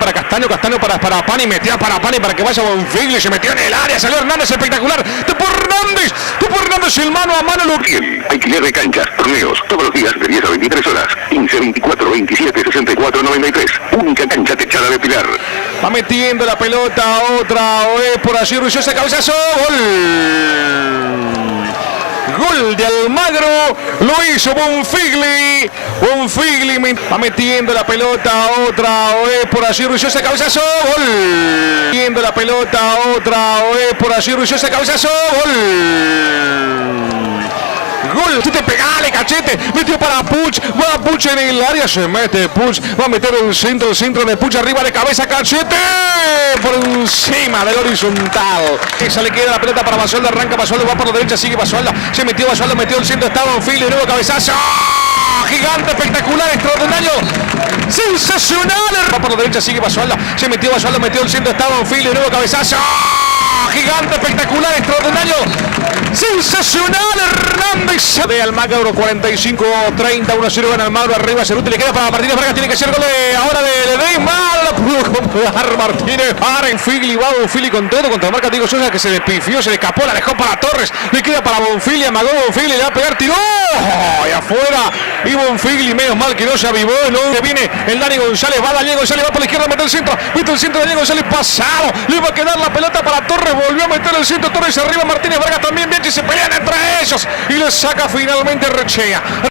para Castaño, Castaño para Pani, metía para Pani para que vaya Bonfigli, se metió en el área, salió Hernández, espectacular, Tupo Hernández, el mano a mano. Alquiler de canchas, torneos, todos los días de 10 a 23 horas, 15, 24, 27, 64, 93, única cancha techada de Pilar. Va metiendo la pelota, otra vez por allí, Ruizosa, cabezazo, gol de Almagro, lo hizo Bonfigli va metiendo la pelota, otra vez por allí, Ruizosa, cabezazo, gol. Metiendo la pelota, otra vez por allí, Ruizosa, cabezazo, gol, te pegale, cachete, metió para Puch, va Puch en el área, se mete Puch, va a meter el centro de Puch, arriba de cabeza, cachete, por encima del horizontal. Esa le queda la pelota para Basualdo, arranca Basualdo, va por la derecha, sigue Basualdo, se metió Basualdo, metió el centro, estaba Bonfigli, nuevo cabezazo, gigante, espectacular, extraordinario, sensacional, va por la derecha, sigue Basualdo, se metió Basualdo, metió el centro, estaba Bonfigli, nuevo cabezazo, gigante, espectacular, extraordinario, sensacional, Hernández de Almagro, 45-30, 1-0 en Almagro, arriba Ceruti, le queda para Martínez Vargas, tiene que ser gol ahora de Neymar, la pudo comprar Martínez, para Bonfigli, va Bonfigli con todo, contra Marca Diego Sosa que se despifió, se le escapó, la dejó para Torres, le queda para Bonfigli, amagó Bonfigli, le va a pegar, tiró, y afuera, y Bonfigli, menos mal que no se avivó, ¿no? Que viene el Dani González, va Daniel González, va por la izquierda, mete el centro de Daniel González, pasado, le va a quedar la pelota para Torres, volvió a meter el centro, Torres arriba, Martínez Vargas también, bien, y se pelean entre ellos, y le saca finalmente Rechea.